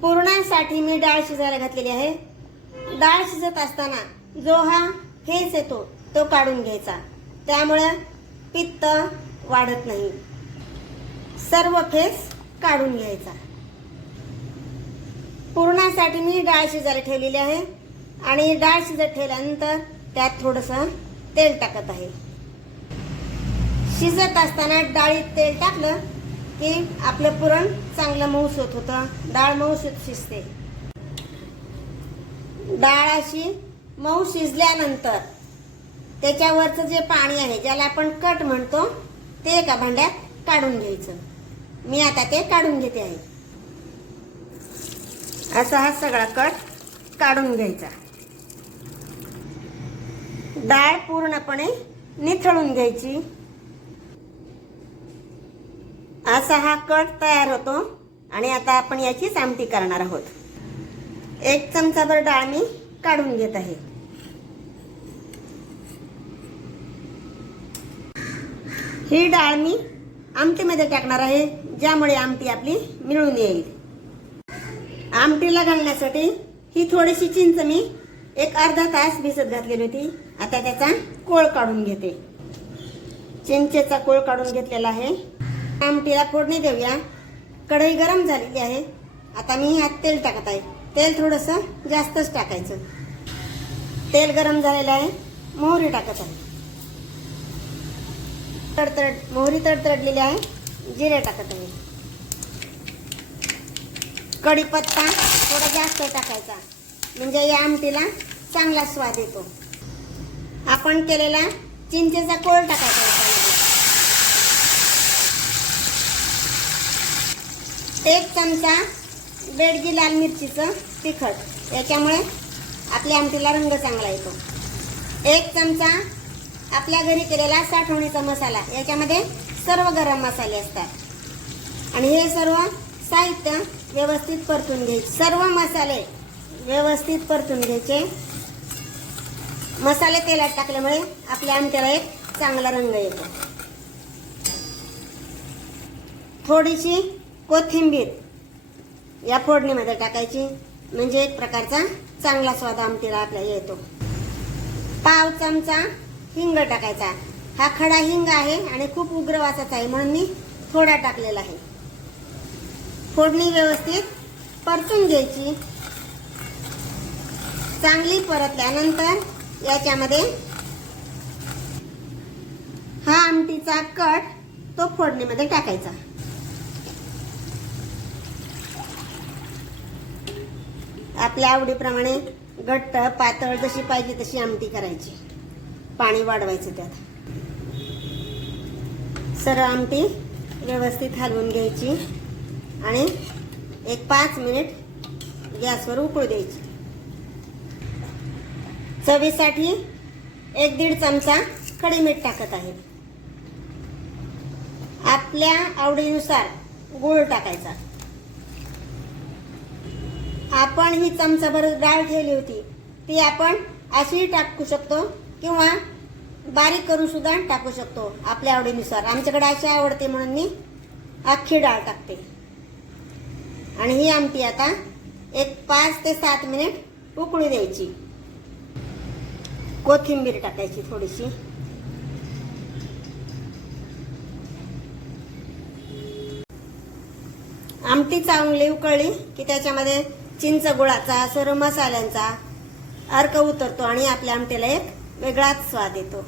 पुरणासाठी मी डाळ शिजायला घातलेली आहे. डाळ शिजत असताना जो हा फेस येतो तो काढून घ्यायचा. त्यामुळे पित्त वाढत नाही. सर्व फेस काढून घ्यायचा. पुरणासाठी मी डाळ शिजायला ठेवलेली आहे आणि डाळ शिजत ठेवल्यानंतर त्यात थोडंसं तेल टाकत आहे. शिजत असताना डाळीत तेल टाकलं की आपलं पुरण चांगलं मऊसूत होतं डाळ मऊस शिजते. डाळ अशी मऊ शिजल्यानंतर त्याच्यावरचं जे पाणी आहे ज्याला आपण कट म्हणतो ते एका भांड्यात काढून घ्यायचं. मी आता ते काढून घेते आहे असा हा सगळा कट काढून घ्यायचा. डाळ पूर्णपणे निथळून घ्यायची. असा हा कट तयार होतो आणि आता आपण याचीच आमटी करणार आहोत. एक चमचाभर डाळ मी काढून घेत आहे. ही डाळ मी आमटीमध्ये टाकणार आहे ज्यामुळे आमटी आपली मिळून येईल. आमटीला घालण्यासाठी ही थोडीशी चिंच मी एक अर्धा तास भिजत घातलेली होती. आता त्याचा कोळ काढून घेते. चिंचेचा कोळ काढून घेतलेला आहे. आमटीला फोडणी देऊया. कढई गरम झालेली आहे. आता मी ह्यात तेल टाकत आहे. तेल थोडंसं जास्तच टाकायचं. तेल गरम झालेलं आहे. मोहरी टाकत आहे. तडतड मोहरी तडतडलेली आहे. जिरे टाकत आहे. कढीपत्ता थोडा जास्त टाकायचा. म्हणजे या आमटीला चांगला स्वाद येतो. आपण केलेला चिंचेचा कोळ टाकायचा याच्यामध्ये. एक चमचा बेडगी लाल मिरचीचं तिखट. याच्यामुळे आपल्या आमटीला रंग चांगला येतो. एक चमचा आपल्या घरी केलेला साठवणीचा मसाला. याच्यामध्ये सर्व गरम मसाले असतात. आणि हे सर्व साहित्य व्यवस्थित परतून घ्यायचे. सर्व मसाले व्यवस्थित परतून घ्यायचे. मसाले तेलात टाकल्यामुळे आपल्या आमट्याला एक चांगला रंग येतो. थोडीशी कोथिंबीर या फोडणीमध्ये टाकायची. म्हणजे एक प्रकारचा चांगला स्वाद आमटीला आपल्याला येतो. पाव चमचा हिंग टाकायचा. हा खडा हिंग आहे आणि खूप उग्र वासाचा आहे म्हणून मी थोडा टाकलेला आहे. फोडणी व्यवस्थित परतून घ्यायची. चांगली परतल्यानंतर याच्यामध्ये हा आमटीचा कट तो फोडणीमध्ये टाकायचा. आपल्या आवडीप्रमाणे घट्ट पातळ जशी पाहिजे तशी आमटी करायची. पाणी वाढवायचं त्यात. सरळ आमटी व्यवस्थित हलवून घ्यायची आणि एक पाच मिनिट गॅसवर उकळू द्यायची. चवीसाठी एक दीड चमचा खडी मीठ टाकत आहे. आपल्या आवडीनुसार गूळ टाकायचा. आपण ही चमचाभर डाळ ठेवली होती ती आपण अशीही टाकू शकतो किंवा बारीक करून सुद्धा टाकू शकतो आपल्या आवडीनुसार. आमच्याकडे अशी आवडते म्हणून मी अख्खी डाळ टाकते. आणि ही आमटी आता एक पाच ते सात मिनिट उकळू द्यायची. कोथिंबीर टाकायची थोडीशी. आमटी चांगली उकळली की त्याच्यामध्ये चिंच गुळाचा सर्व मसाल्यांचा अर्क उतरतो आणि आपल्या आमटीला एक वेगळाच स्वाद येतो.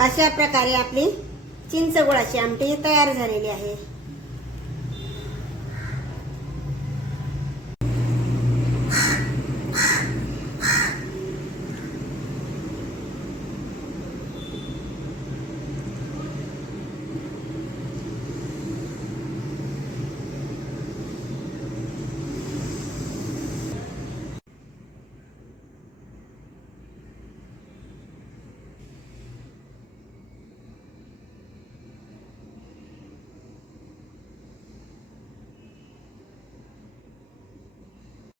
अशा प्रकारे आपली चिंच गुळाची आमटी तयार झालेली आहे.